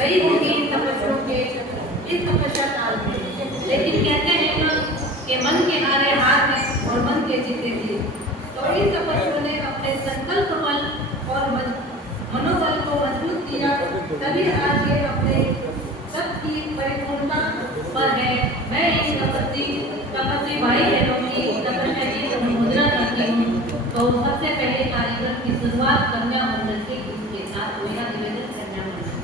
गई होगी इन तपस्वियों के इस तपस्या काल में। लेकिन कहते हैं ना कि मन के हारे हार है और मन के जीते जीत। तो इन तपस्वियों ने अपने संकल्प बल और मनोबल को मजबूत किया, तभी आज ये अपने सबकी परिपूर्णता पर है। मैं इन तपस्वी भाई बहनों की तपस्या की अनुमोदना करती हूँ। तो सबसे पहले कार्यक्रम की शुरुआत कन्या मंडल के गीत के साथ मेरा निवेदन कन्या मंडल के।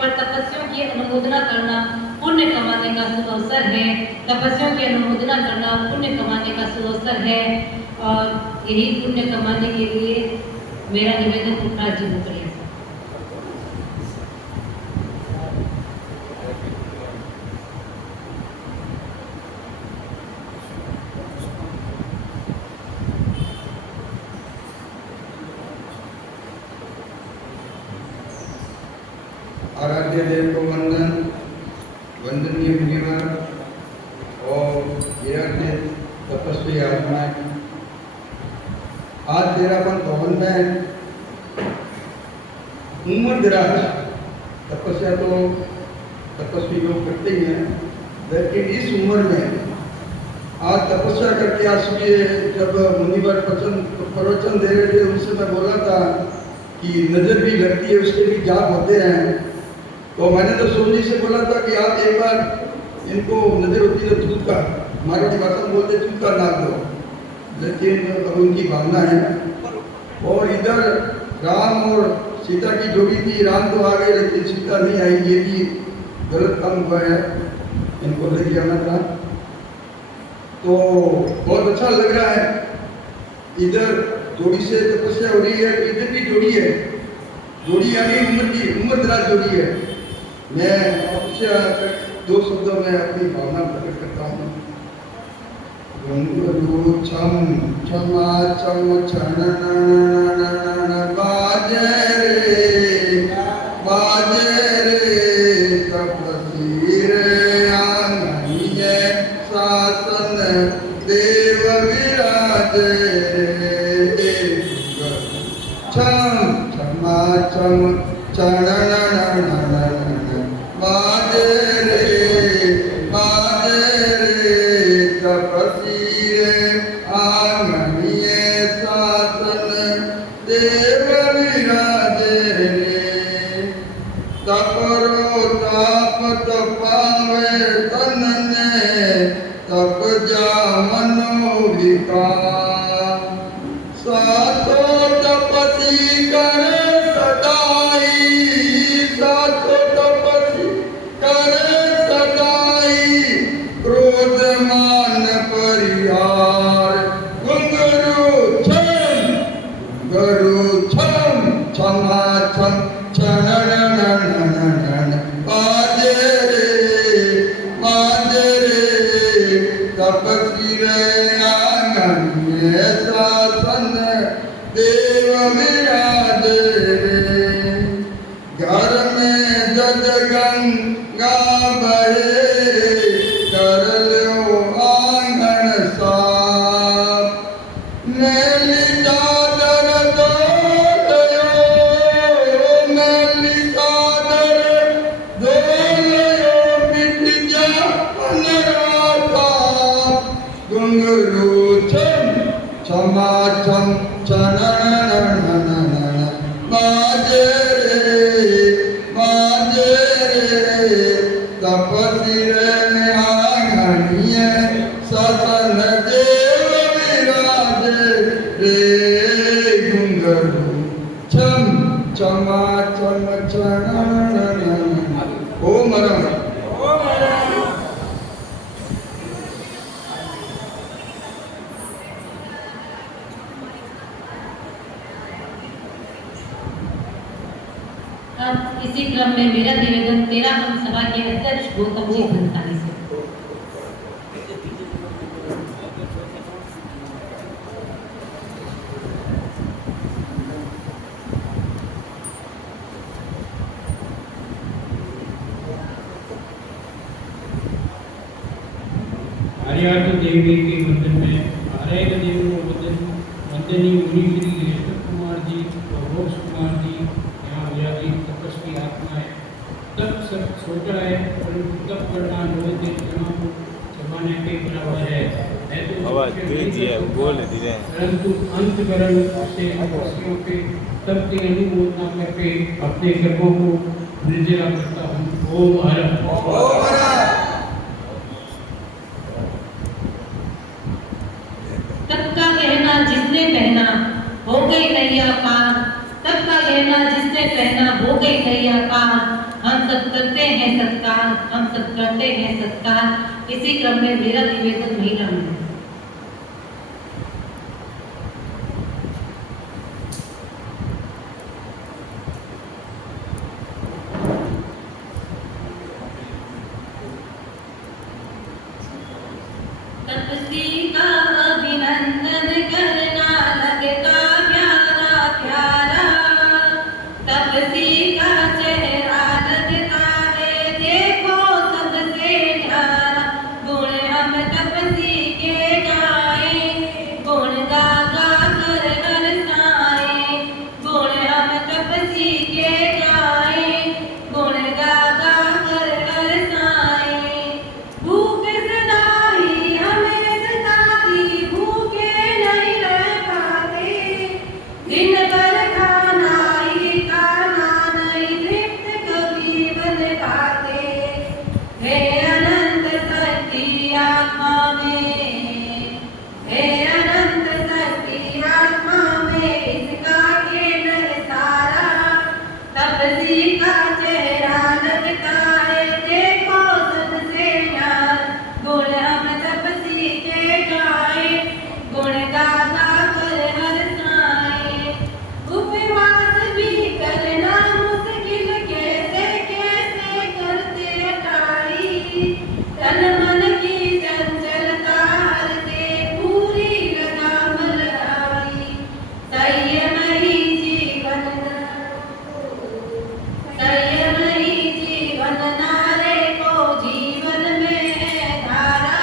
पर तपस्वियों की अनुमोदना करना पुण्य कमाने का शुभ अवसर है। तपस्वियों की अनुमोदना करना पुण्य कमाने का शुभ अवसर है और यही पुण्य कमाने के लिए मेरा निवेदन पुखराज जी को करें। आराध्य देव को वंदन, वंदनीय मुनिवर और हीराकृत तपस्वी आत्माएं, आज तेरापन भवन में उम्र दराज तपस्या तो तपस्वी लोग करते ही हैं, लेकिन इस उम्र में आज तपस्या करके आज सुबह जब मुनिवर प्रवचन दे रहे थे उनसे मैं बोला था कि नजर भी लगती है, उसके भी जाप होते हैं। तो मैंने तो सोनी से बोला था कि आप एक बार इनको नजर होती है दूध का, हमारे भाषा में बोलते दूध का नाक दो, लेकिन अब उनकी भावना है। और इधर राम और सीता की जोड़ी थी, राम तो आ गए लेकिन सीता नहीं आई, ये भी गलत काम हुआ है, इनको लेके आना था। तो बहुत अच्छा लग रहा है, इधर जोड़ी से तपस्या हो रही है, इधर भी जोड़ी है, जोड़ी यानी उम्र दराज जोड़ी है। मैं आपसे दो शब्दों में अपनी भावना प्रकट करता हूँ। घुंघरू छम छमा छम छन बाजे रे तपसी रे आंगनिये शासन देव विराजे छम छमा छम चरण बाजे रे तपसी रे आंगनिये शासन देव विराजे रे तपरो ताप तपावे तन ने तप जा मनो विकार सातो तपसी करे सदाई सातो तपसी करे सदाई क्रोध मान परिहार घुंघरू छम क्षमा छम चरण बाजे रे तपसी रे आंगन्य शासन देव विराजे रे घर में जद गंगा बहे कर लो आंगन साफ मैली चादर दो मैली चादर दो मिट जा पनराता घुंघरू छम क्षमा छम चरण बाजे रे तपसी रे आंगनिये शासन देव विराजे रे घुंघरू छम क्षमा छम चरण ओम रम अब इसी क्रम में मेरा निवेदन तेरापन सभा के अध्यक्ष गौतम जी भंसाली से। आर्यार्थ देवी के वंदन में आर्य देवी को वंदनीय मुनि श्री ऋषभ कुमार जी और रोक्ष कुमार जी यहाँ विराजित तपस्वी आत्माएं। तप सब छोटा है परंतु तप करना लोहे के क्षणों को जमाने के बराबर है तो परंतु अंतकरण से तपस्वियों के तप की अनुमोदना करके अपने कर्मों को निर्जला करता हूँ। ओम हर तब का गहना जिसने पहना हो गई नैया पार, तब का गहना जिसने है पहना हो गई नैया पार, हम सब करते हैं सत्कार, हम सब करते हैं सत्कार। इसी क्रम में मेरा निवेदन महिला में तपसी का अभिनंदन करना लगता प्यारा प्यारा, तपसी का चेहरा लगता है देखो सबसे न्यारा। गुण हम तपसी के गाए, गुण गा गा कर हरसाए, गुण हम तपसी के गाए, गुण गा गा कर हरसाए। भूख सदाई हमें सताती, भूखे नहीं रह पाते, दिन भर खाना ही खाना नहीं तृप्त कभी बन पाते। हे अनंत शक्ति आत्मा में, हे अनंत शक्ति आत्मा में, इसका खेल है सारा। तपसी का चेहरा लगता है देखो सबसे न्यारा। गुण हम तपसी के गाए, गुण गा गा कर हरसाए। उपवास भी करना मुश्किल कैसे कैसे करते टाई, तन मन की चंचलता हरते पूरी लगाम लगाई। संयम ही जीवन, संयम ही जीवन, नारे को जीवन में है धारा।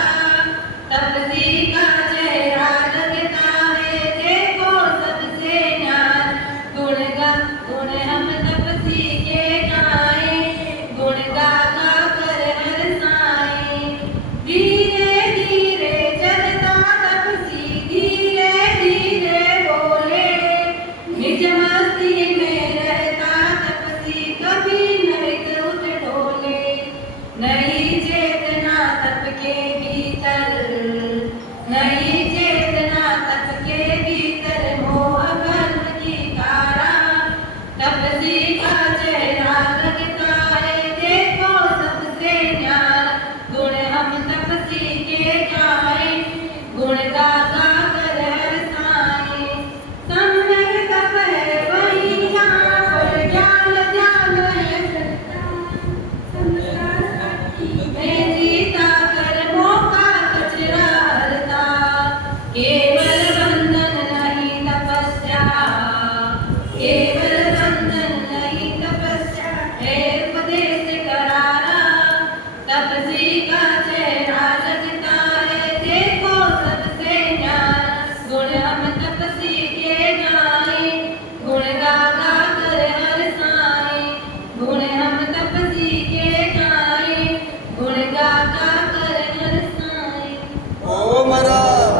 तपसी का चेहरा लगता है देखो सबसे न्यारा। गुण हम तपसी के गाए, गुण गा गा कर हरसाए। धीरे धीरे चलता तपसी धीरे धीरे बोले, निज मस्ती में रहता तपसी कभी नहीं उठ ढोले। नहीं चेतना तप के भीतर, नहीं चेतना तप के भीतर, मोह कर्म की कारा। तपसी का चेहरा लगता है देखो सबसे न्यारा। गुण हम तपसी के गाए, गुण गा गा कर हरसाए। सम्यक तप है वही जहाँ पर ज्ञान ध्यान है सत्ता, में जीता कर मौका कचरा हरता। केवल बंधन नहीं तपस्या, केवल बंधन नहीं तपस्या, है उपदेश करारा। तपसी का चेहरा लगता है देखो सबसे न्यारा। गुण हम तपसी के गाए, गुण गा गा कर हरसाए, गुण हम तपसी के गाए, गुण गा गा कर हरसाए। ओम राम।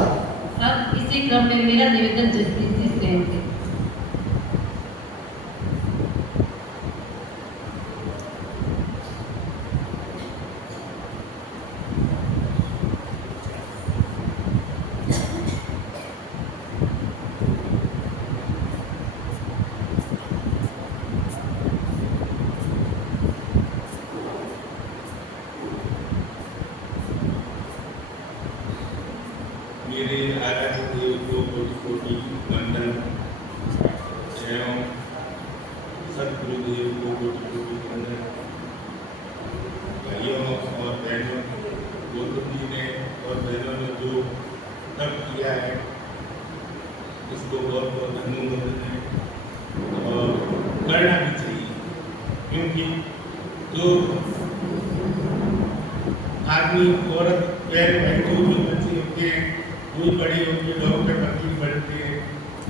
अब इसी क्रम में मेरा निवेदन जगदीश जी से है। मेरे आराध्य देव को कोटि कोटि वंदन एवं सदगुरुदेव को कोटि कोटि वंदन। भाइयों और बहनों, गौतम जी ने और बहनों ने जो तप किया है इसको बहुत बहुत अनुमोदन है और करना भी चाहिए, क्योंकि जो आदमी औरत पैर बैठे हुए बच्चे होते हैं, कोई बड़े होकर डॉक्टर वकील बनते हैं,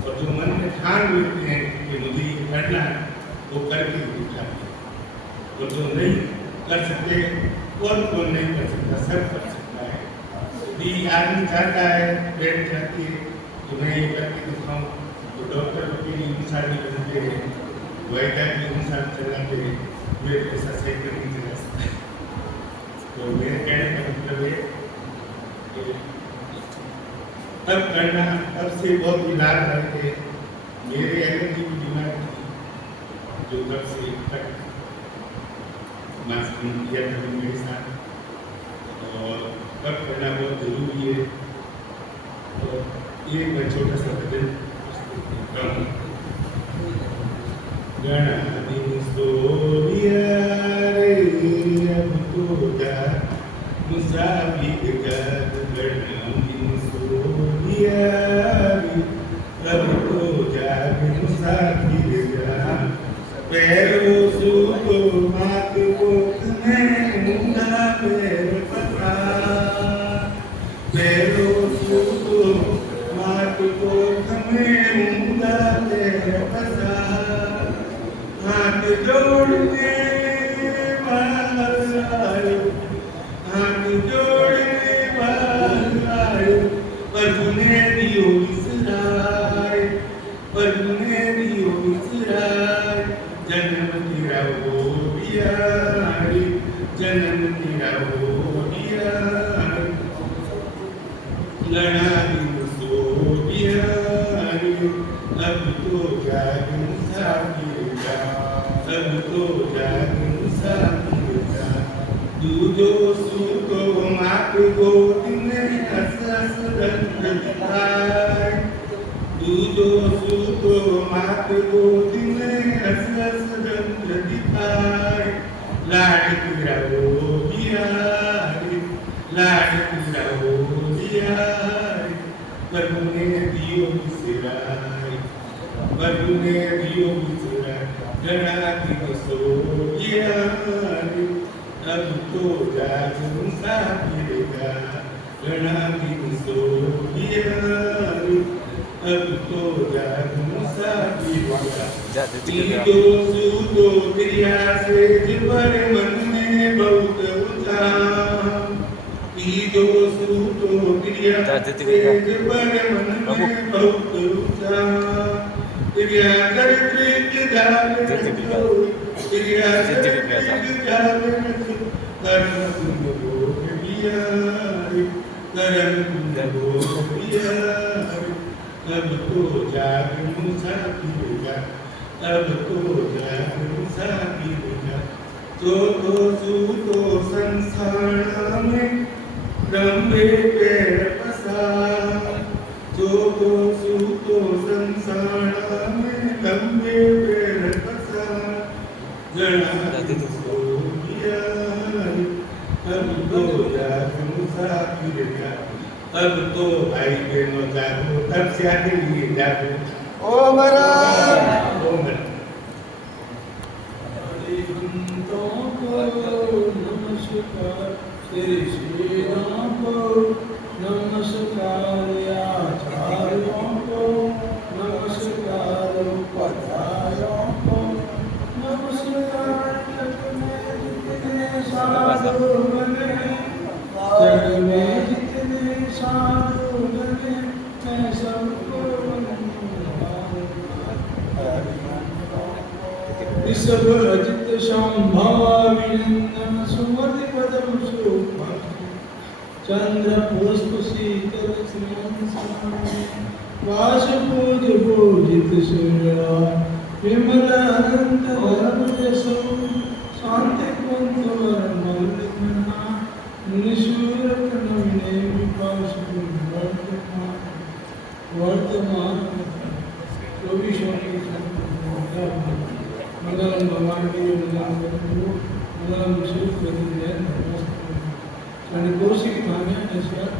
और जो मन में ठान लेते हैं कि मुझे ये करना है, वो करके दिखाते हैं। और जो नहीं कर सकते और कौन नहीं कर सकता, सब कर सकता है। यदि आदमी चाहता है, बैठ जाती है तो मैं ये करके दिखाऊं, तो डॉक्टर वकील इंसान नहीं बनते हैं, वैज्ञानिक इंसान चलाते हैं, वे पैसा सही करके चला सकते हैं। तो मेरे कहने का मतलब है कि तब करना तब से बहुत ही लाभदायक है। मेरे एलर्जी की बीमारी थी, जो तब से तक मास्किंग किया था मेरे साथ, और तब करना बहुत जरूरी है। और ये मैं छोटा सा भजन गाऊँ। गणाधीन सोनिया रे अब तो जा मुसाफिर जग, गणाधीन सोनिया रे अब तो जा मुसाफिर जा। पैरों सूतो मात कोख में मुंगा पैर पता, पैरों सूतो मात कोख में मुंगा पैर पता। हाथ जोड़ने वाला, हाथ जोड़ने वाला, प्रभु ने दियो विसराय, प्रभु ने दियो विसराय। जन्म तेरा हो बिहारी, जन्म तेरा हो बिहारी। गणाधीन सो बिहारी अब तो जाग मुसाफिर जा, अब तो जाग मुसाफिर जा। दूधो सूतो मात गोद में हंस रंग दिखाए, दूधो सूतो मात गोद में हंस रंग दिखाए। लाड तेरा हो बिहारी, लाड तेरा हो बिहारी। प्रभु ने दियो विसराय, प्रभु ने दियो विसराय। गणाधीन सो बिहारी अब तो जाग मुसाफिर जा, गणाधीन सो बिहारी अब तो जाग मुसाफिर जा। तीदो सूतो क्रिया से पर मन में बहुत उचाम, तीदो सूतो क्रिया से पर मन में बहुत उचाम। क्रिया करके जागरण जो, क्रिया करके जागरण जो। कर्म तुम भोग बिहारी, कर्म तुम भोग बिहारी। अब तो जाग मुसाफिर जा, अब तो जाग मुसाफिर जा। तो सूतो संसार में लंबे पैर पसार, तो सूतो संसार में लंबे पैर पसार। गणाधीन सो बिहारी अब तो जाग मुसाफिर जा। अब तो भाई बहनों जागो, तब से आगे लिए जागो। ओ महाराज, ओ महाराज। संतों को नमस्कार, श्री श्रीराम को नमस्कार, आचार्यों को नमस्कार, उपाध्यायों को नमस्कार। जग में जितने साधु बने, जग में जितने साधु बने, मैं सबको ऋषभ अजित संभाविनंदन सुमति पदम सुभम, चंद्र पुष्प शीतल वास पूज पूजित सूर्या, विमल अनंत धर्म जसो, शांति कुंज मल्लिका, निशूरत नवने विपास वर्तमान, वर्तमान चौबीसों के मंगलम भगवान के मंगलम विशुद्ध प्रतिजन कौशिक भाग्य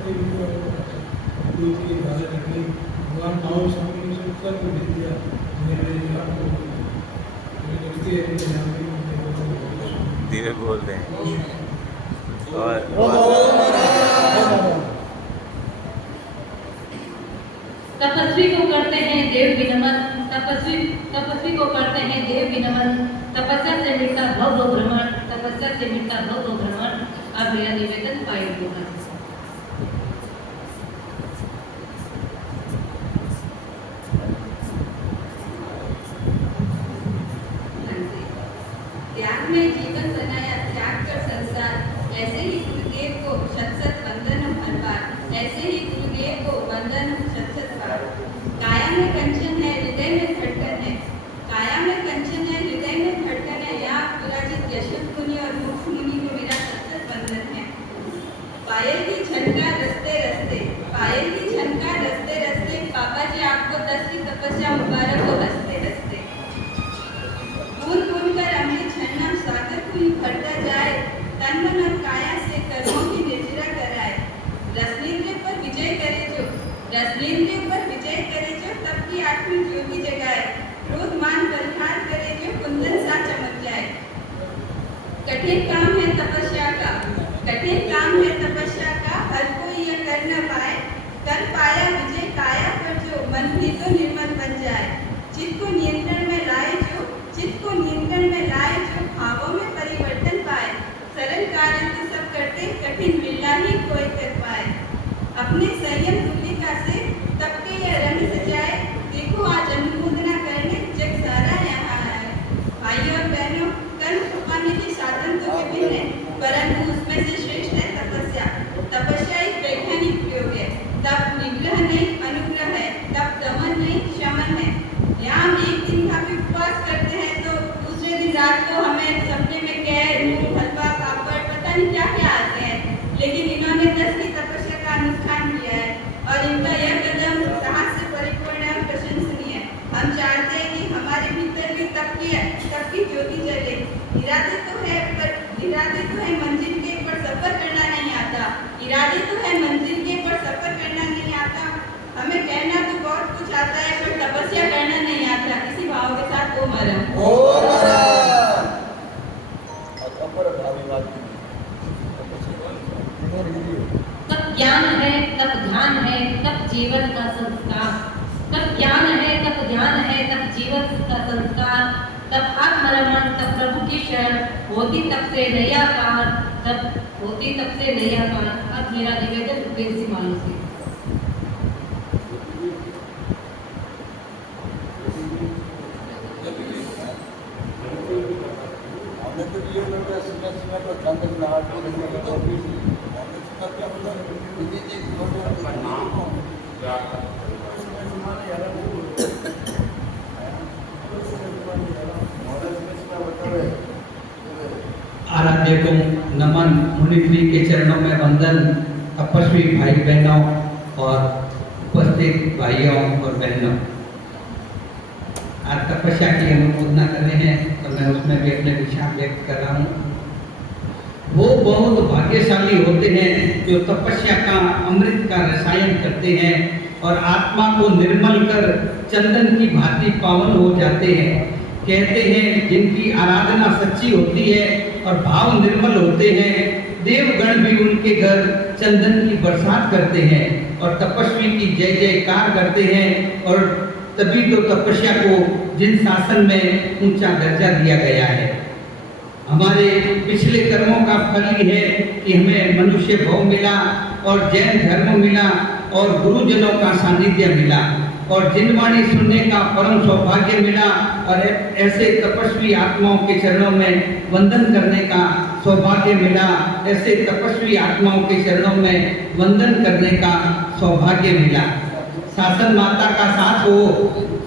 देवी को दूध की धारा रखी। भगवान भाव स्वामी से उत्तर को दे दिया, धीरे बोल रहे हैं। और तपस्वी को करते हैं देव विनमन, तपस्वी को करते हैं देव विनमन। तपस्या से मिटता भव भ्रमण, तपस्या से मिटता भव भ्रमण। अब मेरा निवेदन पाई होगा। त्याग में जीवन बनाया, त्याग कर संसार। ऐसे ही गुरुदेव को शत शत वंदन हर बार, ऐसे ही गुरुदेव को वंदन शत शत बार। काया में कंचन है, हृदय में धड़कन है, काया में कंचन है, हृदय में कठिन काम है तपस्या का, कठिन काम है तपस्या का, हर कोई यह कर न पाए। कर पाया विजय काया पर जो, मन भी तो निर्मल बन जाए। चित्त को नियंत्रण में लाए जो, चित्त को नियंत्रण में लाए जो, भावों में परिवर्तन पाए। सरल कार्य तो सब करते, कठिन बिल्ला ही कोई कर पाए। अपने संयम तुलिका से तब के यह रंग सजाए, देखो आज अनुमोदना करने जग सारा यहाँ आए। भाइयों और बहनों, कर्म छुपाने के साधन तो विभिन्न है, परंतु उसमें से श्रेष्ठ है तपस्या। तपस्या एक वैज्ञानिक प्रयोग है। तप निग्रह नहीं अनुग्रह है, तप दमन नहीं शमन है। यहाँ हम एक दिन का भी उपवास करते हैं तो दूसरे दिन रात को हमें सपने में कैद, हलवा, पापड़, पता नहीं क्या क्या आते हैं, लेकिन इन्होंने 10 की तपस्या का अनुष्ठान किया है और इनका यह कदम साहस से परिपूर्ण और प्रशंसनीय है। हम चाहते हैं कि हमारे भीतर भी तप की ज्योति जले। इरादे तो है मंजिल के, पर सफर करना नहीं आता। इरादे तो है मंजिल के, पर सफर करना नहीं आता। हमें कहना तो बहुत कुछ आता है, पर तपस्या करना नहीं आता। इसी भाव के साथ ओम हरम। तब ज्ञान है, तब ध्यान है, तब जीवन का संस्कार। तब ज्ञान है, तब ध्यान है, तब जीवन का संस्कार। तब आत्मरमण, तब प्रभु की शरण, होती तब से नैया पार, तब होती तब से नैया पार। अब मेरा निवेदन रुपेश मालू से। आराध्य को नमन, मुनिश्री के चरणों में वंदन, तपस्वी भाई बहनों और उपस्थित भाइयों और बहनों। आज तपस्या की अनुमोदना कर रहे हैं तो मैं उसमें भी अपने विचार व्यक्त कर रहा हूँ। वो बहुत भाग्यशाली होते हैं जो तपस्या का अमृत का रसायन करते हैं और आत्मा को निर्मल कर चंदन की भांति पावन हो जाते हैं। कहते हैं जिनकी आराधना सच्ची होती है और भाव निर्मल होते हैं, देवगण भी उनके घर चंदन की बरसात करते हैं और तपस्वी की जय जयकार करते हैं। और तभी तो तपस्या को जिन शासन में ऊंचा दर्जा दिया गया है। हमारे पिछले कर्मों का फल ही है कि हमें मनुष्य भाव मिला और जैन धर्म मिला और गुरुजनों का सानिध्य मिला और जिनवाणी सुनने का परम सौभाग्य मिला और ऐसे तपस्वी आत्माओं के चरणों में वंदन करने का सौभाग्य मिला। ऐसे तपस्वी आत्माओं के चरणों में वंदन करने का सौभाग्य मिला। शासन माता का साथ हो,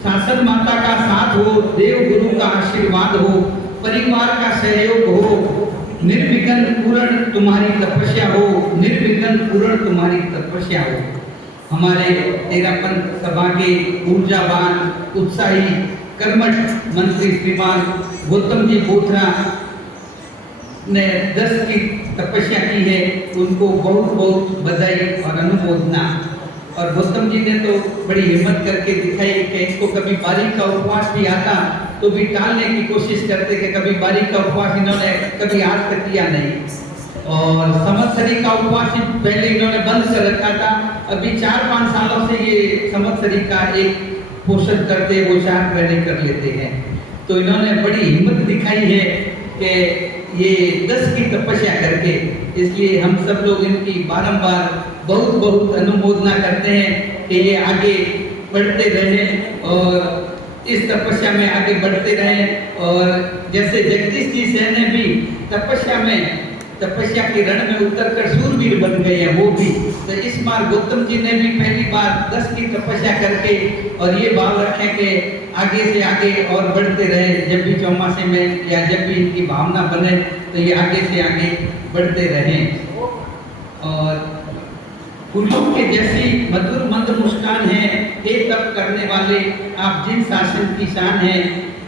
शासन माता का साथ हो, देव गुरु का आशीर्वाद हो, परिवार का सहयोग हो, निर्विघ्न पूर्ण तुम्हारी तपस्या हो, निर्विघ्न पूर्ण तुम्हारी तपस्या हो। हमारे तेरापन सभा के ऊर्जावान, उत्साही, कर्मठ मंत्री श्रीमान गौतम जी बोथरा ने 10 की तपस्या की है, उनको बहुत बहुत बधाई और अनुमोदना। और गौतम जी ने तो बड़ी हिम्मत करके दिखाई कि इनको कभी बारीक का उपवास भी आता तो भी टालने की कोशिश करते कि कभी बारीक का उपवास इन्होंने कभी आज तक किया नहीं। और संवत्सरी का उपवास पहले इन्होंने बंद कर रखा था, अभी 4-5 सालों से ये संवत्सरी का एक पोषण करते वो 4 महीने कर लेते हैं। तो इन्होंने बड़ी हिम्मत दिखाई है कि ये 10 की तपस्या करके, इसलिए हम सब लोग इनकी बारंबार बहुत बहुत अनुमोदना करते हैं कि ये आगे बढ़ते रहें और इस तपस्या में आगे बढ़ते रहें। और जैसे जगदीश जी सेन ने भी तपस्या के रण में उतरकर सूरवीर बन गए हैं वो भी, तो इस बार गौतम जी ने भी पहली बार 10 की तपस्या करके और ये भाव रखें कि आगे से आगे और बढ़ते रहे। जब भी चौमासे में या जब भी इनकी भावना बने तो ये आगे से आगे बढ़ते रहें। और फूलों के जैसी मधुर मंद मुस्कान है, हे तप करने वाले आप जिन शासन की शान है।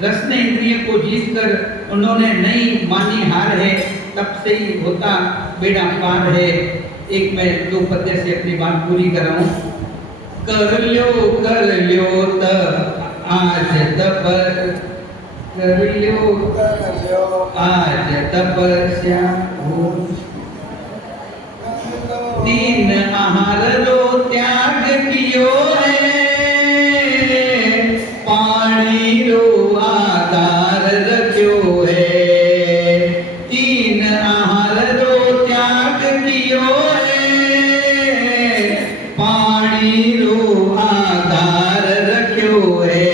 रस ने इंद्रिय को जीत कर उन्होंने नहीं मानी हार है, तब से ही होता बेड़ा पार है। एक मैं 2 पद्य से अपनी बात पूरी कर रहा हूँ। कर ल्यो तप आज तप, कर ल्यो आज तपस्या हो। 3 आहार रो त्याग कियो है, पानी रो आधार रख्यो है। 3 आहार रो त्याग कियो है, पानी रो आधार रख्यो है।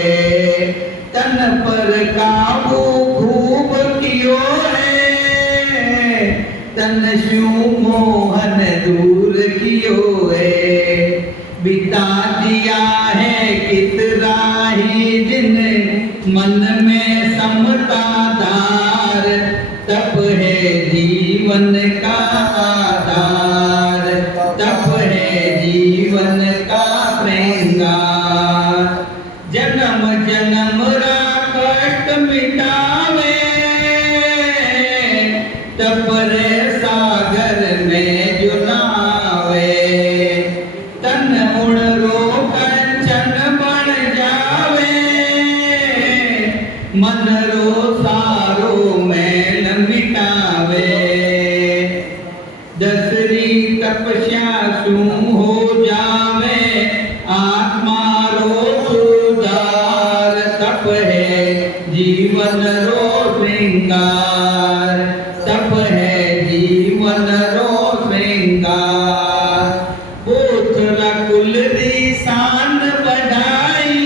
तन पर काबू खूब कियो है, तन शू मोहन दूर कियो है। बिता दिया है कितना ही दिन मन में समता धार, तप है जीवन का आधार, तप है जीवन का श्रृंगार। जन्म जन्म रा कष्ट मिटावे, तप रे सागर में जुनावे। तन उण रो कंचन बन जावे, मन रो सारो मैल मिटावे। 10री तपस्या शू हो जावे, आत्मा रो सुधार, तप है जीवन रो श्रृंगार, तप है जीवन रो श्रृंगार। बोथरा कुल दी शान बढ़ाई,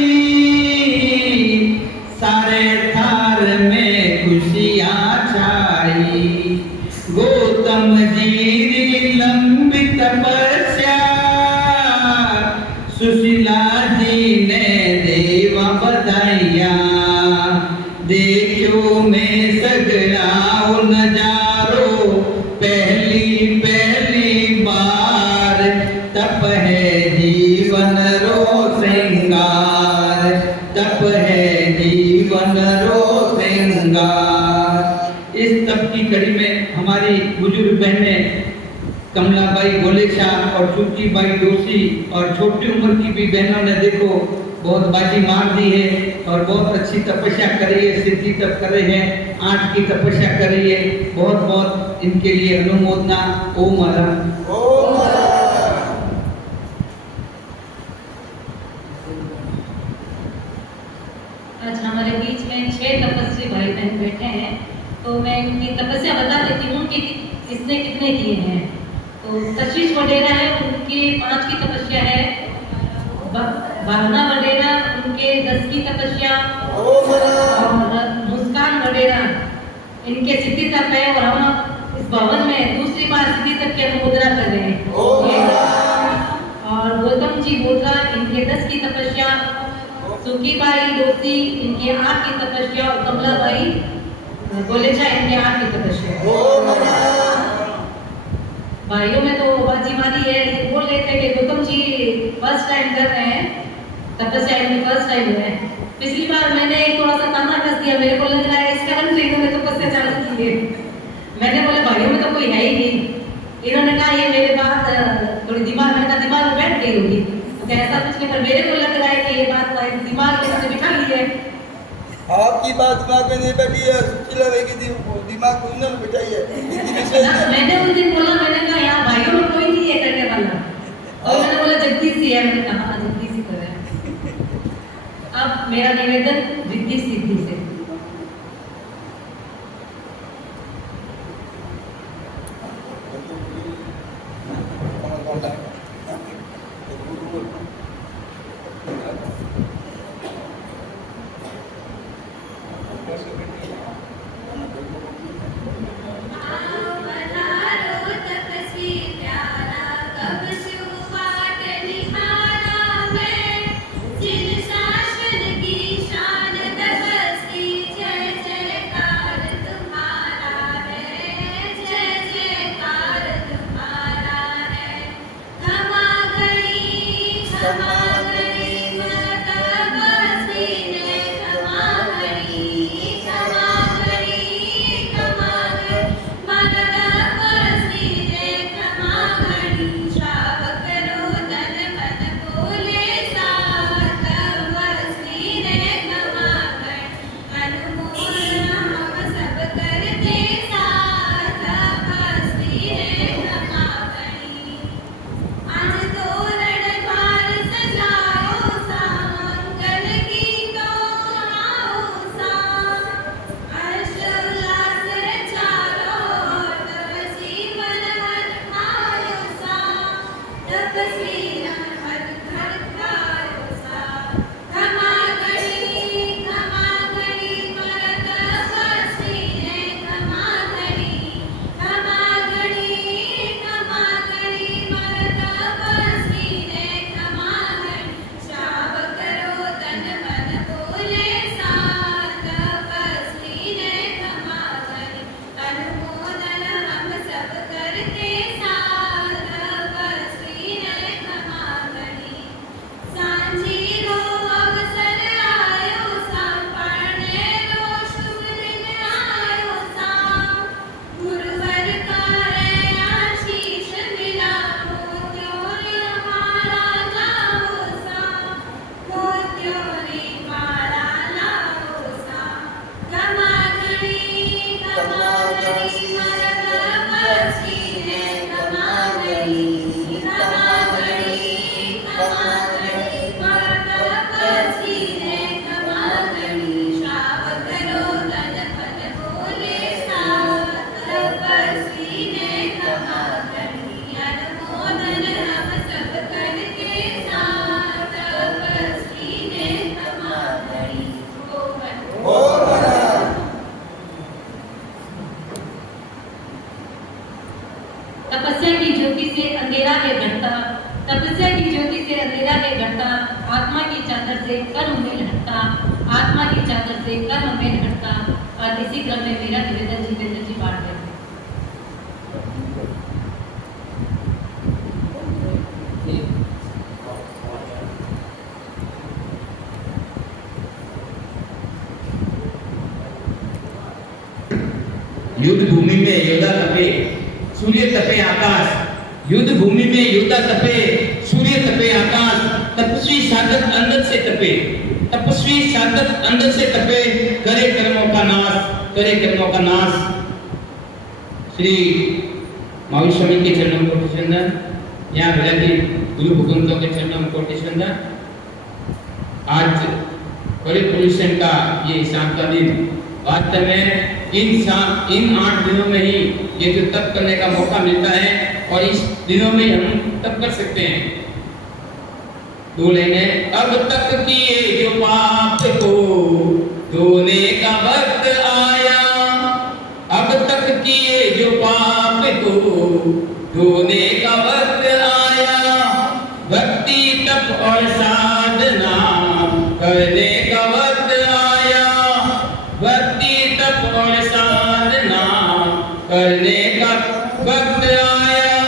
सारे थार में खुशियाँ छाई। गौतम जी री लंबी तपस्या, सुशीला जी ने देवा बधाइया। देखो में सगड़ाओ नजारो, पहली पहली बार, तप है जीवन रो श्रृंगार, तप है जीवन रो श्रृंगार। इस तप की कड़ी में हमारी बुजुर्ग बहनें कमलाबाई गोलेछा और चुटकीबाई डोसी और छोटी उम्र की भी बहनों ने देखो बहुत बाजी मार दी है और बहुत अच्छी तपस्या करी है, सिद्धि तप कर रहे हैं, 8 की तपस्या करी है। बहुत बहुत इनके लिए अनुमोदना। ओम हरा। आज हमारे बीच में 6 तपस्वी भाई बहन बैठे हैं, तो मैं इनकी तपस्या बता देती हूँ कि किसने कितने किए हैं। तो कशिश वडेरा है, उनकी 5 की तपस्या है। भावना वडेरा, उनके 10 की तपस्या। और मुस्कान वडेरा, इनके सिद्धि तप है और हम इस भवन में दूसरी बार सिद्धि तप की अनुमोदना कर रहे हैं। और गौतम जी बोधरा, इनके 10 की तपस्या। सुखीबाई डोसी, इनके 8 की तपस्या। और कमलाबाई गोलेछा, इनके 8 की तपस्या। भाइयों में तो बाजी मारी है, बोल रहे थे कि गौतम जी फर्स्ट टाइम कर रहे हैं तपस्या, इनकी फर्स्ट टाइम है। पिछली बार मैंने एक थोड़ा सा ताना कस दिया, मेरे को लग रहा है इस कारण से इन्होंने तपस्या चालू की है। मैंने बोला भाइयों में तो कोई है ही नहीं। इन्होंने कहा ये मेरे बात थोड़ी दिमाग में बैठ गई होगी, तो ऐसा कुछ नहीं, पर मेरे को लग रहा है कि ये बात दिमाग में इन्होंने बिठा ली है। आपकी बात दिमाग में नहीं बैठी है, सुशीला भाई की दिमाग को इन्होंने बिठाई है। मैंने उस दिन बोला, मैंने कहा यहाँ भाइयों में कोई नहीं है करने वाला, और मैंने बोला जगदीश ही है। मैंने कहा हाँ जगदीश ही कर रहे हैं। अब मेरा निवेदन रिद्धि सिद्धि से। शाश्वत की शान तपस्या की ज्योति से अंधेरा है घटता, तपस्या की ज्योति से अंधेरा है घटता, आत्मा की चादर से कर्म मेल हटता, आत्मा की चादर से कर्म मेल हटता। और इसी क्रम में मेरा निवेदन जितेंद्र जी पाठ करें। युद्ध भूमि में योद्धा तपे, सूर्य तपे आकाश। युद्ध भूमि में योद्धा तपे, सूर्य तपे आकाश। तपस्वी साधक अंदर से तपे, तपस्वी साधक अंदर से तपे, करे कर्मों का नाश, करे कर्मों का नाश। श्री महावीर स्वामी के चरणों में कोटि वंदन, यहाँ विराजित गुरु भगवंतों के चरणों में कोटि वंदन। आज बड़े पोल्यूशन का ये शाम का दिन, वास्तव में इन 8 दिनों में ही ये जो तप करने का मौका मिलता है और इस दिनों में हम तप कर सकते हैं। 2 लाइनें। अब तक किए जो पाप को धोने का वक्त आया, अब तक किए जो पाप को धोने का वक्त आया, भक्ति तप और साधना करने का वक्त आया, भक्ति तप और साधना करने का वक्त आया।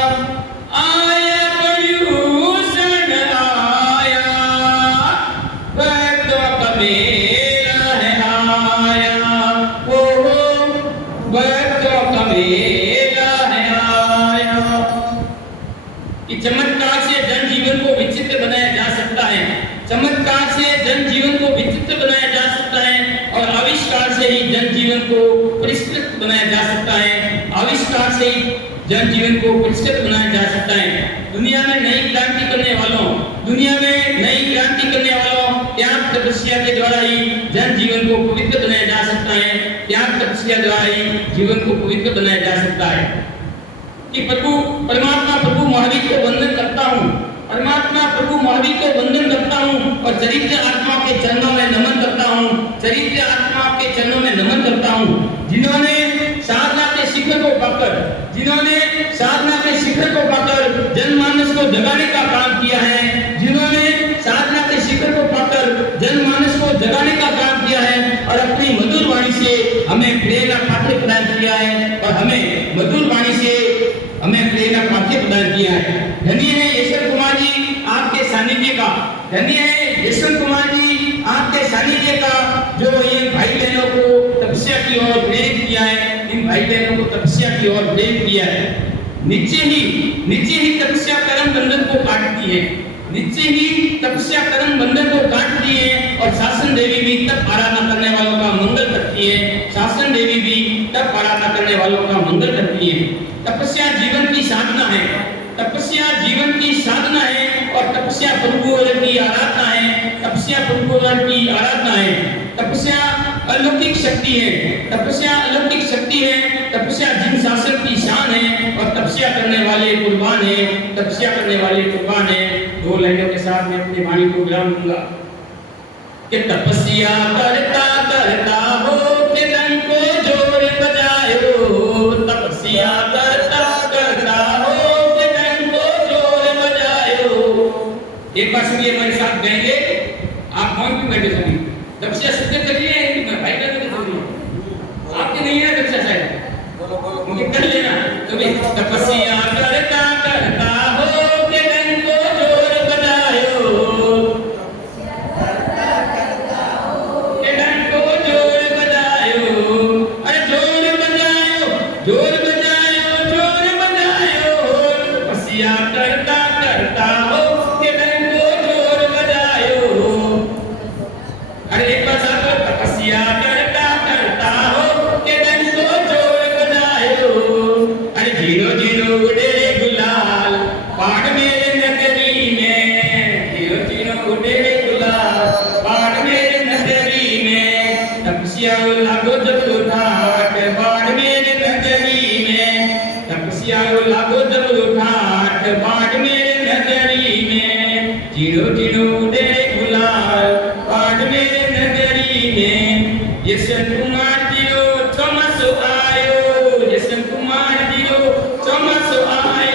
आया पर्यूषण आया, भक्तों का मेला है आया, ओ भक्तों का मेला है आया। कि चमत्कार से जन जीवन को विचित्र बनाया जा सकता है, चमत्कार से जन जीवन को विचित्र बनाया जा सकता है और आविष्कार से ही जन जीवन को परिष्कृत बनाया जा सकता है, आविष्कार से ही जन जीवन को परिष्कृत बनाया जा सकता है। दुनिया में नई क्रांति करने वालों, दुनिया में नई क्रांति करने वालों त्याग तपस्या के द्वारा ही जन जीवन को पवित्र बनाया जा सकता है, त्याग तपस्या द्वारा ही जीवन को पवित्र बनाया जा सकता है। कि परमात्मा प्रभु महावीर को वंदन करता हूँ, परमात्मा प्रभु महावीर को वंदन करता हूँ और चरित्र आत्मा के चरणों में नमन करता हूँ, चरित्र आत्मा के चरणों में नमन करता हूँ, जिन्होंने साधना के शिखर को पाकर, जिन्होंने साधना के शिखर को पाकर जनमानस को जगाने का काम किया है, जिन्होंने साधना के शिखर को पाकर जनमानस को जगाने का काम किया है और अपनी मधुर वाणी से हमें प्रेरणा पात्र प्रदान किया है और हमें मधुर वाणी से हमें प्रेरणा पात्र प्रदान किया है। धन्य है यशवंत कुमार जी आपके सानिध्य का, धन्य है यशवंत कुमार जी आपके सानिध्य का, जो इन भाई बहनों को तपस्या की ओर प्रेरित किया है, इन भाई बहनों को तपस्या की ओर प्रेरित किया है। निश्चय ही तपस्या कर्म बंधन को काटती है, निश्चय ही तपस्या कर्म बंधन को काटती है और शासन देवी भी तप आराधना करने वालों का मंगल करती है, शासन देवी भी तप आराधना करने वालों का मंगल करती है। तपस्या जीवन की साधना है, तपस्या जीवन की साधना है और तपस्या प्रभु की आराधना है, तपस्या प्रभु की आराधना है। तपस्या अलौकिक शक्ति है, तपस्या अलौकिक शक्ति है, तपस्या जिन शासक की शान है और तपस्या करने वाले कुर्बान है, तपस्या करने वाले कुर्बान है। 2 लाइनों के साथ मैं अपनी वाणी को विराम दूंगा कि तपस्या करता करता हो के रंग को जोर बजायो, तपस्या करता करता हो के रंग को जोर बजायो। एक बार सुनिए मेरे साथ गाएंगे, आप मौन भी बैठे सुनिए। तपस्या सत्य करिए कि भाई का करिए, आपके नहीं है तपस्या शायद, मुझे कर लेना। तो भाई तपस्या करता करता हो के रंग को जोर बजायो, के रंग को जोर बजायो, अरे जोर बजायो, जोर बजायो, जोर बजायो। तपस्या करता करता हो के रंग को जोर बजायो। अरे एक बार साथ तपस्या करता करता हो के रंग को जोर बजायो। अरे जीरो जीरो उड़े गुलाल पहाड़ मेरे नगरी में, जीरो जीरो उड़े गुलाल पहाड़ मेरे नगरी में, तपस्या लागो जब उठाट बाढ़ मेरे नगरी में, तपस्या लागो जब उठाट बाढ़ मेरे नगरी में, जीरो जीरो उड़े गुलाल पहाड़ मेरे नगरी में। यशवंत कुमार जी चमस आयो, यशवंत कुमार जी चमस आयो।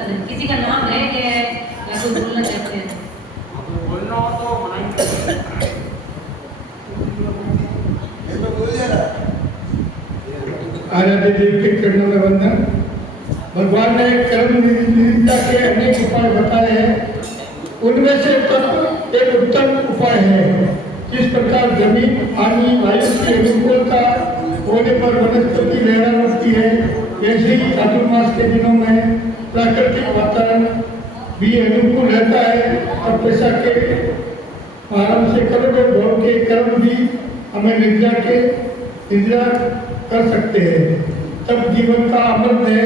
पता नहीं किसी का नाम रह गया है या कोई बोलना चाहते हैं? बोलना हो तो मनाई आराध्य देव के चरणों में वंदन। भगवान ने कर्म निष्ठा के अनेक उपाय बताए हैं, उनमें से तप एक उत्तम उपाय है। जिस प्रकार जमीन, पानी, वायु की अनुकूलता होने पर वनस्पति लहरा उठती है, वैसे ही चातुर्मास के दिनों में प्राकृतिक वातावरण भी अनुकूल रहता है। तपस्या के आराम से करोड़ों भोग के कर्म भी हमें निद्रा कर सकते हैं। तब जीवन का अमृत है,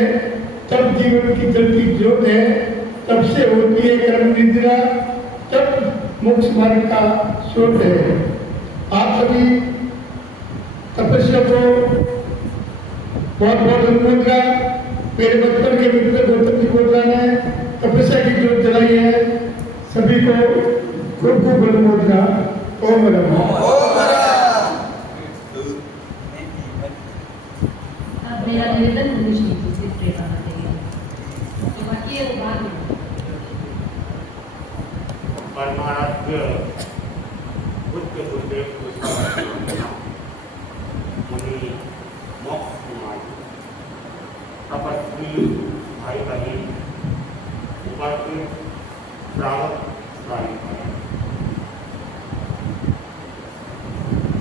तब जीवन की जलती ज्योत है, तब से होती है कर्म निद्रा, तब मोक्ष मार्ग का स्रोत है। आप सभी तपस्या को बहुत बहुत अनुमोदन। मेरे बचपन के मित्र गौतम जी बोल ने तपस्या की ज्योत जलाई है। सभी को खूब खूब अनुमोदन। ओम नमः। अब मेरा निवेदन मनीष जी से प्रेरणा देंगे, तो बाकी है वो बाद में। परमाराध्य बुद्ध गुरुदेव मुनि मोक्ष कुमार तपस्वी भाई बहन उपस्थित श्रावक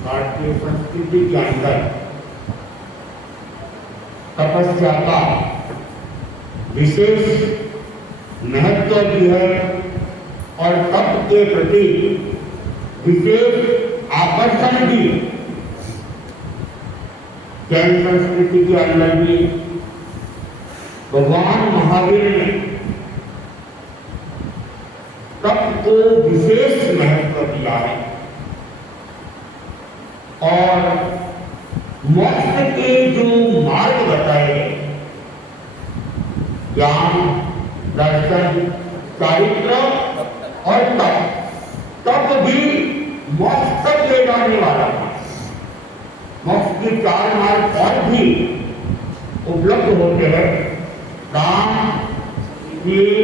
भारतीय संस्कृति के अंदर तपस्या का विशेष महत्व भी है और तप के प्रति विशेष आकर्षण भी। जैन संस्कृति के अंदर भी भगवान महावीर ने तप को विशेष महत्व दिया है और मोक्ष के जो मार्ग बताए ज्ञान, दर्शन, चारित्र और तप भी मोक्ष तक ले जाने वाला था। मोक्ष के 4 मार्ग और भी उपलब्ध होते हैं, दान, शील,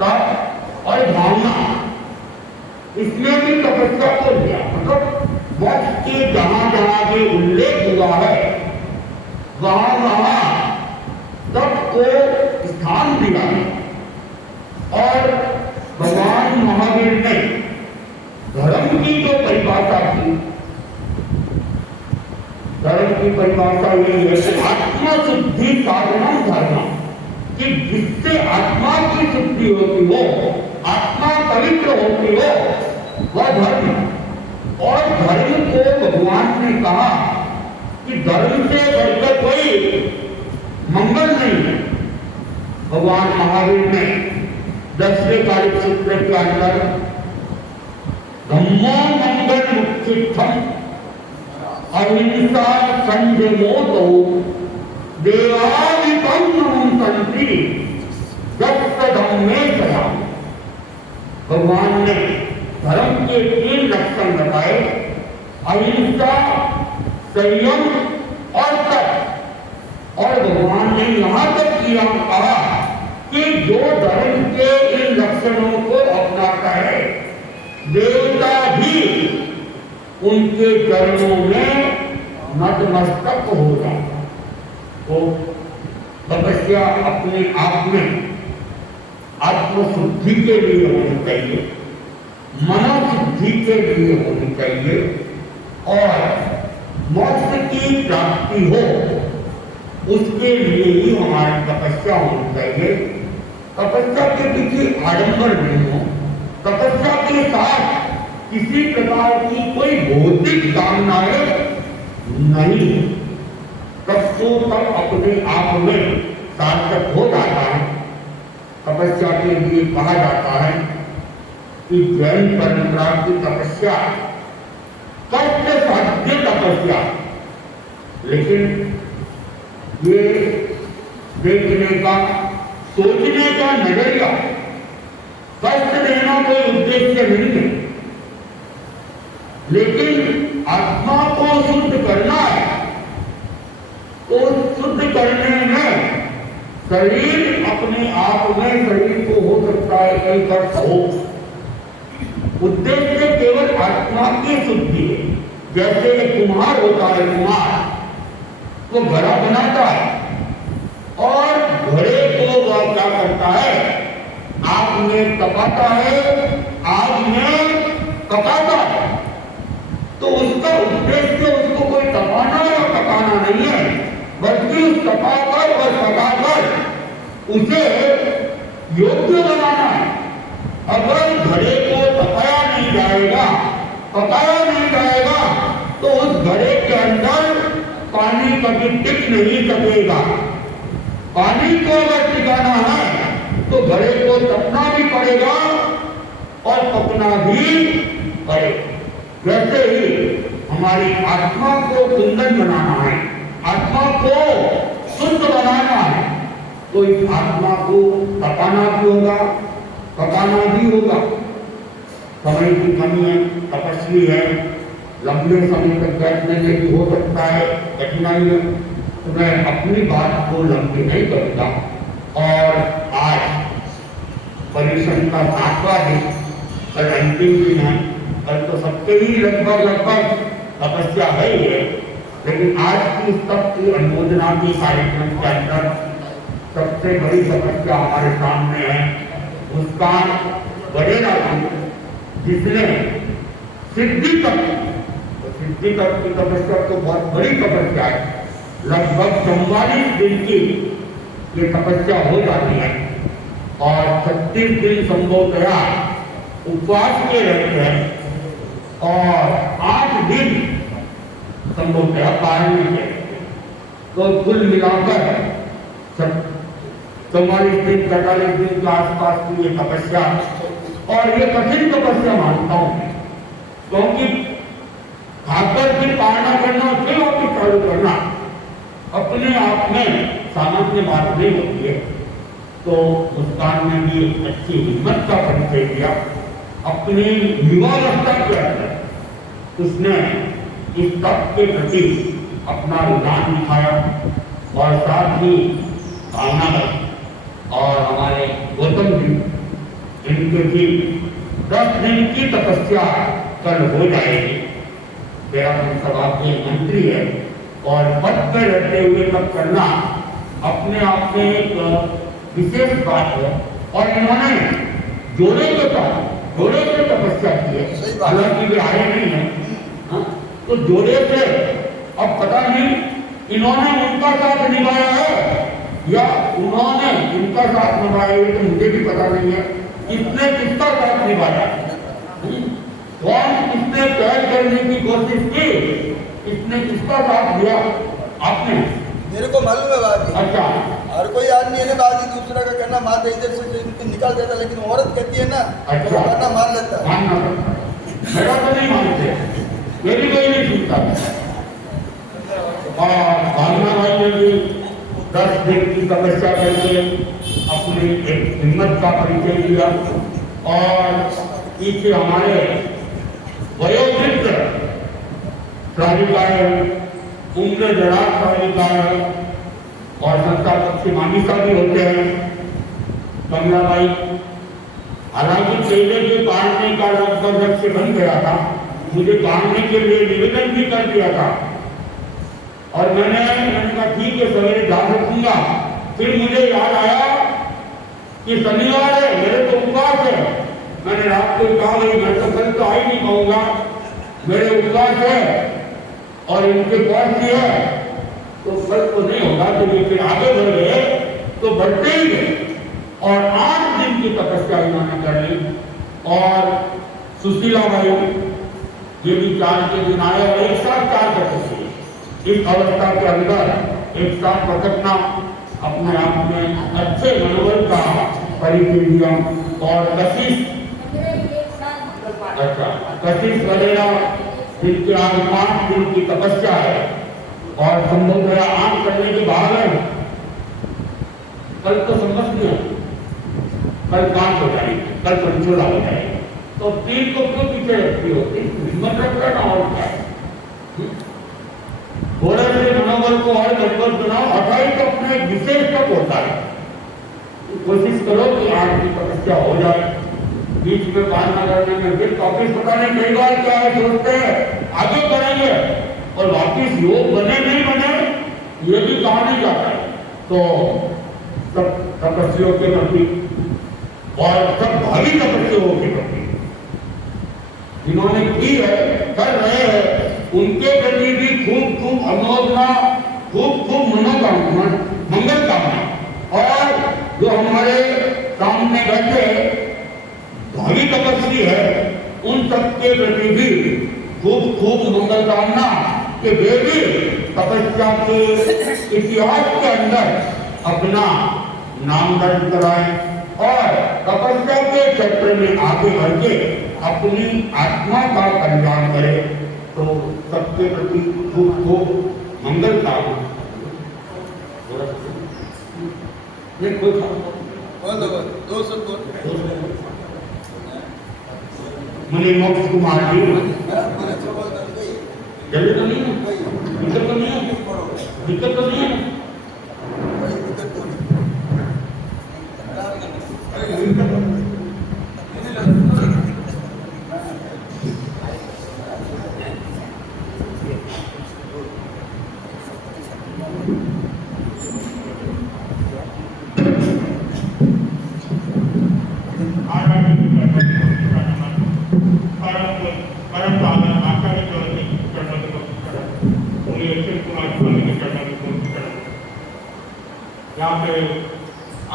तप और भावना। इसमें भी तपस्या को दिया, मतलब मोक्ष के जहां जहां भी उल्लेख हुआ है वहां वहां तप को स्थान दिया और भगवान महावीर ने धर्म की जो परिभाषा थी, धर्म की परिभाषा ये है कि आत्मा शुद्धि साधनम धर्म, कि जिससे आत्मा की शुद्धि होती हो, आत्मा पवित्र होती हो, वह धर्म। और धर्म को भगवान ने कहा कि धर्म से बढ़कर कोई मंगल नहीं है। भगवान महावीर ने 10वें कालिक सूत्र के अंदर धम्मो मंगल मुक्तिस्थम अहिंसा संयमो देवादिपन्नम संति धम्मे चला। भगवान ने धर्म के 3 लक्षण बताए, अहिंसा, संयम और तप। और भगवान ने यहाँ तक किया कहा कि जो धर्म के इन लक्षणों को अपनाता है, देवता भी उनके चरणों में नतमस्तक हो जाता। तो तपस्या अपने आप में आत्मशुद्धि के लिए होनी चाहिए, मनोशुद्धि के लिए होनी चाहिए और मोक्ष की प्राप्ति हो उसके लिए ही हमारी तपस्या होनी चाहिए। तपस्या के पीछे आडंबर नहीं हो, तपस्या के साथ किसी प्रकार की कोई भौतिक कामनाएं नहीं, तब तो तब अपने आप में सार्थक हो जाता है। तपस्या के लिए कहा जाता है कि जैन परंपरा की तपस्या कष्ट साध्य तपस्या, लेकिन ये देखने का, सोचने का नजरिया, कष्ट देना कोई उद्देश्य नहीं है, लेकिन आत्मा को शुद्ध करना है। तो शुद्ध करने में शरीर अपने अपने आप में शरीर को हो सकता है कई कष्ट हो। उद्देश्य केवल आत्मा की शुद्धि है। जैसे कुम्हार होता है, कुम्हार वो घड़ा बनाता है और घड़े को वह क्या करता है, आग में तपाता है, आग में पकाता है। तो उसका उद्देश्य उसको कोई तपाना या पकाना नहीं है, बल्कि उस तपाकर और पकाकर उसे योग्य बनाना है। अगर घड़े को तपाया नहीं जाएगा, पकाया नहीं जाएगा, तो उस घड़े के अंदर पानी कभी टिक नहीं सकेगा। पानी को अगर टिकाना है तो घड़े को तपना भी पड़ेगा और पकना भी पड़ेगा। वैसे ही हमारी आत्मा को कुंदन बनाना है, आत्मा को शुद्ध बनाना है, तो इस आत्मा को तपाना भी होगा, पकाना भी होगा। समय की कमी है, तपस्वी है, लंबे समय तक बैठने में भी हो सकता है कठिनाई है, तो मैं अपनी बात को लंबी नहीं करूँगा। और आज परिश्रम का 7वां दिन, कल अंतिम दिन है। कल तो सबके ही लगभग तपस्या है ही है, लेकिन आज की तप की अनुमोदना की कार्यक्रम के अंदर सबसे बड़ी तपस्या हमारे सामने है मुस्कान वडेरा की, जिसने सिद्धि तप की तपस्या तो बहुत बड़ी तपस्या है। लगभग 44 दिन की ये तपस्या हो जाती है और 36 दिन संभवतया उपवास के रहते हैं और 8 दिन संभवतया पारने के। तो कुल मिलाकर 44 दिन 45 दिन के आसपास की ये तपस्या, और ये कठिन तपस्या मानता हूँ, क्योंकि खाकर फिर पालना करना फिर वापिस चालू करना अपने आप में सामान्य बात नहीं होती है। तो मुस्कान ने भी अच्छी हिम्मत का परिचय दिया। अपनी युवावस्था के अंदर उसने इस तप के प्रति अपना रुझान दिखाया और साथ ही भावना में। और हमारे गौतम जी, इनके भी 10 दिन की तपस्या कल हो जाएगी। देहरादून सभा के मंत्री है और पद पर रहते हुए तब करना अपने आप में एक विशेष बात है। और इन्होंने जोड़े के साथ जोड़े से तपस्या की है, हालांकि वे आए नहीं है, तो जोड़े से अब पता नहीं इन्होंने उनका साथ निभाया है या उन्होंने इनका साथ निभाया है, तो मुझे भी पता नहीं है। किसने किसका साथ निभाया, कौन किसने तय करने की कोशिश की, किसने किसका साथ दिया, आपने? मेरे को मालूम है बात। अच्छा, हर कोई आदमी है ना बात दूसरा का करना मान इधर से निकाल देता, लेकिन औरत कहती है ना, अच्छा, करना मान लेता है। मेरा तो नहीं मानते, मेरी कोई नहीं सुनता। और भावना भाई ने भी 10 दिन की तपस्या करके अपनी एक हिम्मत का परिचय दिया। और पीछे हमारे वयोवृद्ध साहिबाएं, उम्र दराज साहिबाएं और संस्थापक से मानिका भी होते हैं। कमलाबाई, हालांकि पहले भी काटने का लगभग से बन गया था, मुझे काटने के लिए निवेदन भी कर दिया था और मैंने कहा ठीक है सवेरे ध्यान रखूंगा। फिर मुझे याद आया कि शनिवार है, मेरे तो उपवास है। मैंने रात को कहा भाई मैं तो कल तो आ ही नहीं पाऊंगा, मेरे उपवास है और इनके पास भी है, तो कल तो नहीं होगा। तो ये फिर आगे बढ़ गए तो बढ़ते ही गए और 8 दिन की तपस्या इन्होंने कर ली। और सुशीला भाई ये भी 4 के दिन आए और एक साथ 4 तपस्या इस अवस्था के अंदर एक साथ भटकना अपने आप में अच्छे मनोबल का परिचय दिया। और कशिश वगैरह जिनके आज 5 दिन की तपस्या है और संभवतः आम करने के बाद है, कल तो समझ नहीं, कल 5 हो जाएगी, कल 15 हो जाएगी। तो 3 को क्यों पीछे रखती होती, हिम्मत रख लेना और क्या है। थोड़े से मनोबल को और मजबूत बनाओ। 28 तो अपने विशेष तक होता है, कोशिश करो कि आज की तपस्या हो जाए। बीच में बात ना करने में फिर वापिस पता नहीं कई बार क्या है, सोचते हैं आगे करेंगे और वापिस योग बने नहीं बने ये भी कहा नहीं जाता है। तो सब तपस्वियों के प्रति और सब भावी तपस्वियों के प्रति जिन्होंने की है, कर रहे हैं, उनके प्रति भी खूब खूब अनुमोदना, खूब खूब मनोकामना, मंगल कामना। और जो हमारे सामने बैठे भावी तपस्वी है उन सबके प्रति भी खूब खूब मंगल कामना कि वे भी तपस्या के इतिहास के अंदर अपना नाम दर्ज कराएं और तपस्या के क्षेत्र में आगे बढ़ के अपनी आत्मा का कल्याण करें। तो सबके प्रति खूब खूब मंगल कामना। मुनि मोक्ष कुमार जी जल्दी तो नहीं है, दिक्कत तो नहीं है, दिक्कत तो नहीं है। यहाँ पे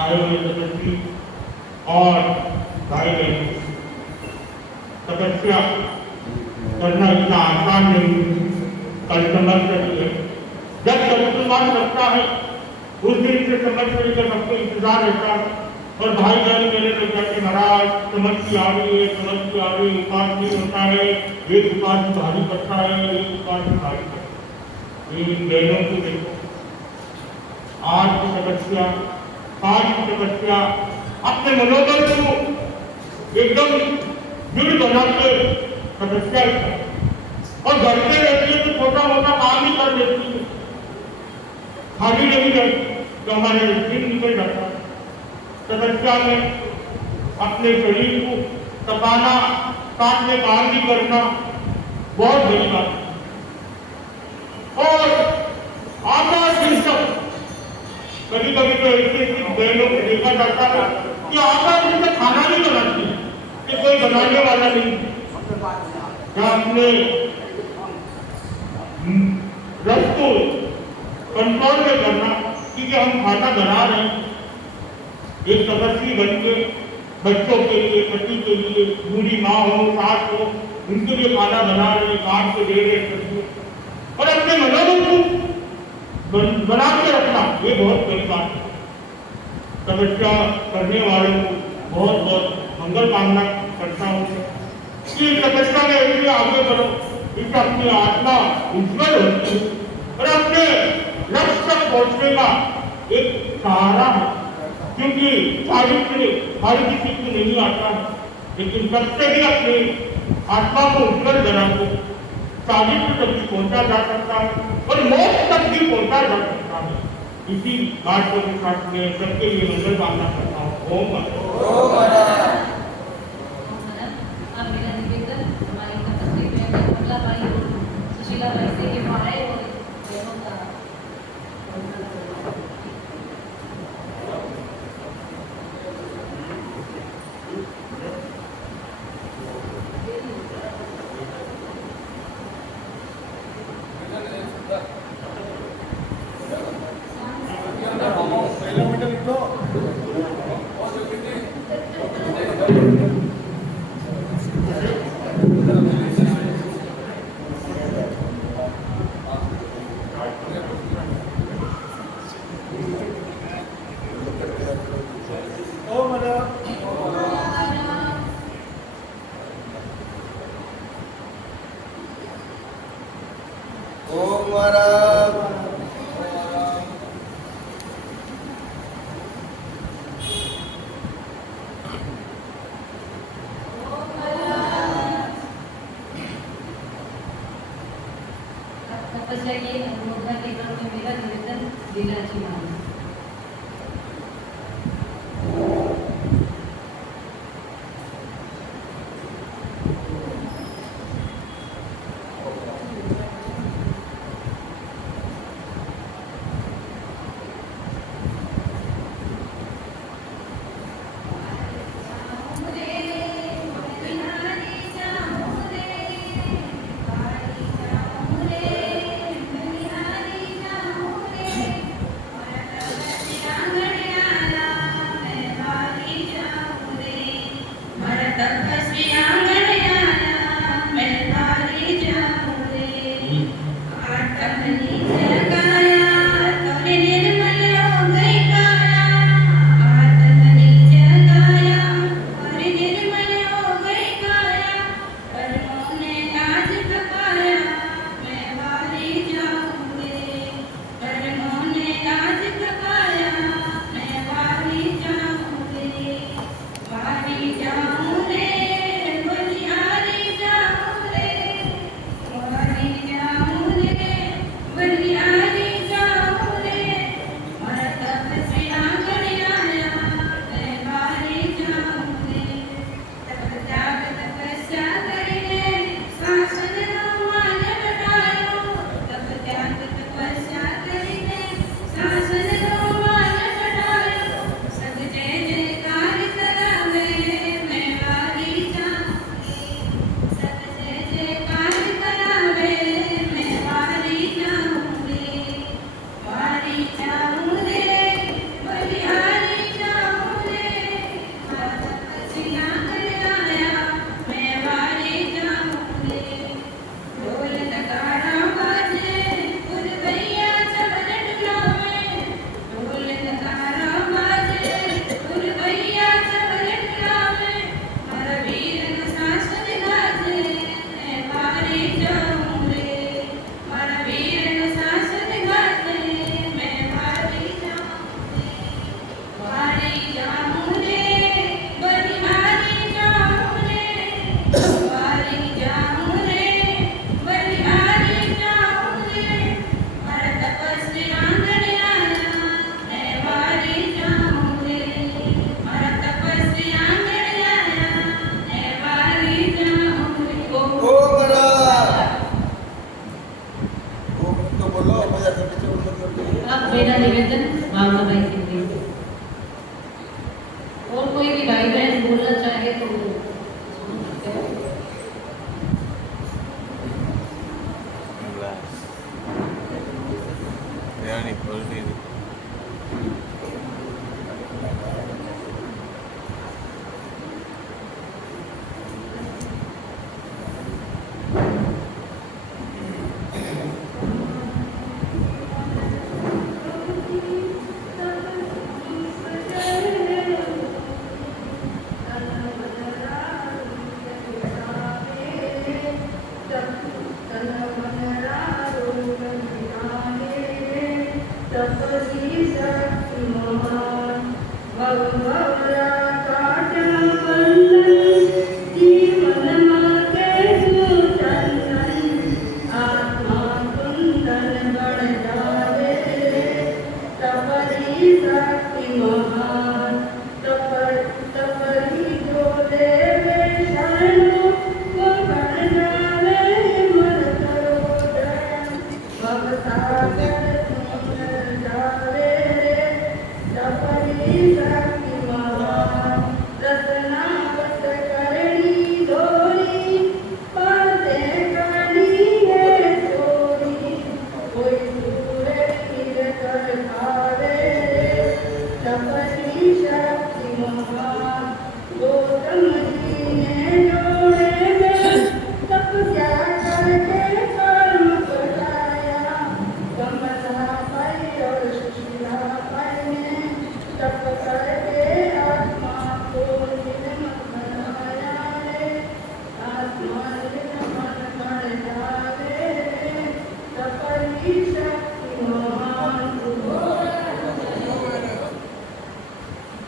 आए हुए तपस्वी और भाई बहन, तपस्या करना इतना आसान नहीं, कल समझ सकते जब चतुर्मास लगता है उस दिन से समझ कर सबको इंतजार रहता है। और भाई बहन मेरे को कहते महाराज समझ की आ रही है, समझ की आ रही है, उपास नहीं होता है, एक उपास भारी पड़ता है, एक उपास भारी पड़ता है। इन बहनों को देखो, आज की तपस्या, आज की तपस्या अपने मनोबल को एकदम दृढ़ बना के तपस्या और घर में रहती है तो छोटा मोटा काम ही कर लेती है, खाली नहीं रहती तो हमारे दिन निकल जाता है। तपस्या में अपने शरीर को तपाना, साथ में काम भी करना बहुत बड़ी बात है। और आकाश सब कभी कभी तो ऐसे बहनों को देखा जाता है कि आकाश में खाना नहीं बनाती है कि कोई बनाने वाला नहीं, या अपने रस को कंट्रोल में करना क्योंकि हम खाना बना रहे हैं। एक तपस्वी बनके बच्चों के लिए, पति के लिए, बूढ़ी माँ हो, सास हो, उनके लिए खाना बना रहे, काट के दे रहे और अपने मनोबल को बना के रखना, ये बहुत बड़ी बात है। तपस्या करने वालों को बहुत बहुत मंगल कामना करता हूँ कि तपस्या में ऐसे आगे बढ़ो, इससे अपनी आत्मा उज्जवल होती है और अपने लक्ष्य तक पहुँचने का एक सहारा है। क्योंकि सावित्री हर किसी को नहीं आता है, लेकिन सबसे भी अपनी आत्मा को उज्जवल बना को सावित्री तक भी पहुंचा जा सकता है और मोक्ष तक भी पहुंचा जा सकता है। इसी बात को के साथ में सबके लिए मंगल कामना करता हूँ। ओम अब मेरा निवेदन हमारी तपस्वी बहन कमला बाई और सुशीला बाई से ये भाई और बहनों का तपस्या की अनुमोदना के क्रम में मेरा निवेदन लीला जी महाराज। तपस्वी आंगन आया मैं तारी जाऊं रे आत्मनी जगाया तोरे निर्मल हो गई काया आत्मनी जगाया तोरे निर्मल हो गई काया कर्मों ने आज थकाया मैं वारी जाऊं रे कर्मों ने आज थकाया मैं वारी जाऊं रे वारी जाऊं रे बलिहारी जाऊं रे वारी जाऊं रे बलिहारी जाऊं रे मारा तपस्वी आंगन आया मैं वारी जाऊं रे तप त्याग तपस्या કરીને શાસન નો માન ઘટાયો તપ ત્યાગ તપસ્યા કરીને શાસન નો માન ઘટાયો સદ જય જયકાર કરાવે मैं वारी जाऊं रे सद जय जयकार करावे मैं वारी जाऊं रे वारी जाऊं रे बलिहारी जाऊं रे मारा तपस्वी आंगन आया मैं वारी जाऊं रे ढोल नगाड़ा बाजे फुल भैया चमन डुलावे ढोल नगाड़ा बाजे फुल भैया चमन डुलावे मारा वीर न शासन गाजे मैं वारी जाऊं रे मारा वीर न शासन गाजे मैं वारी जाऊं रे बलिहारी जाऊं रे वारी जाऊं रे बलिहारी जाऊं रे मारा तपस्वी आंगन आया मैं वारी जाऊं रे मारा तपस्वी आंगन आया मैं वारी जाऊं रे ओ महाराज ओ तो बोलो मजा करके चलो अब मेरा निवेदन भावना भाई के लिए और कोई भी भाई बहन बोलना चाहे तो सुन सकते हो। ग्लास यानी खोलती थी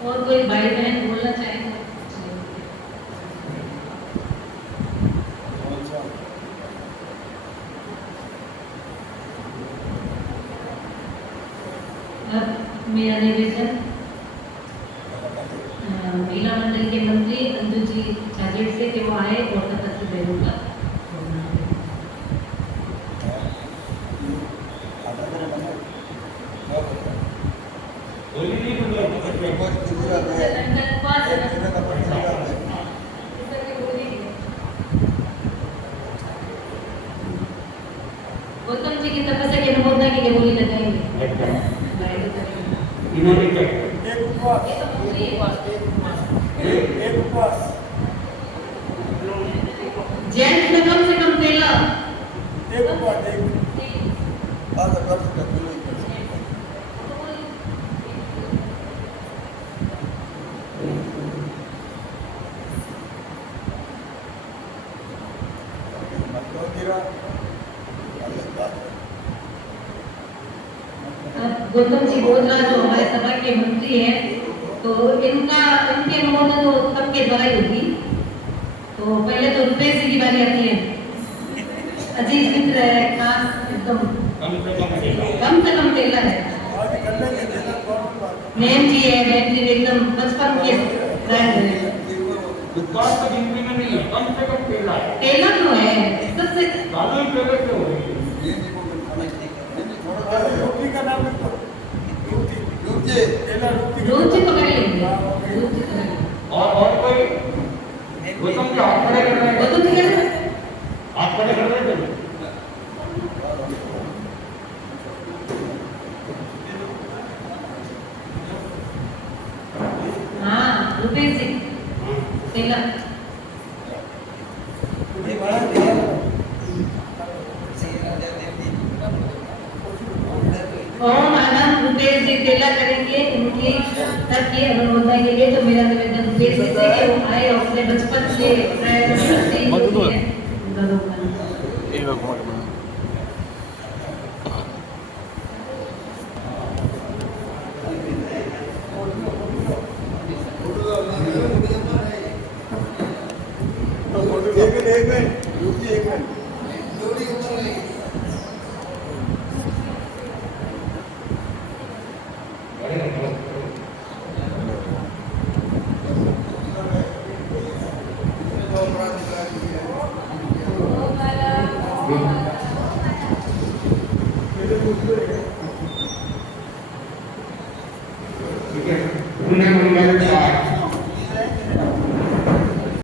और कोई भाई बहन बोलना चाहे अब मेरा निवेदन महिला मंडल के मंत्री अंजू जी झाजेड़ से कि वो आए और तपस्वी बहनों का गौतम जी की तपस्या की अनुमोदना के लिए बोली लगाएंगे। इन्होंने क्या एक उपवास जेंट्स में कम से कम 13। गौतम जी बोधरा जो हमारे सभा के मंत्री हैं, तो इनके अनुमोदन तो सबके द्वारा ही होगी। तो पहले तो रुपेश जी की बारी आती है। अजीज मित्र है, खास एकदम कम से कम 13 है। नेम जी है, मैत्री एकदम बचपन के फ्रेंड है। विकास तो गिनती में नहीं है, कम से कम 13 तो है सबसे ज्यादा ही पहले क्यों हो रही है? रोज पकड़ लेंगे। और कोई गौतम जी हाथ खड़े कर रहे हैं, गौतम जी कैसे? हाथ खड़े कर रहे हैं। हाँ, रुपेश जी 13। ओम आनंद रुपेश जी 13 करेंगे। इनकी सबकी अनुमोदन के लिए तो मेरा निवेदन रुपेश जी से कि वो आए और अपने बचपन से Thank you.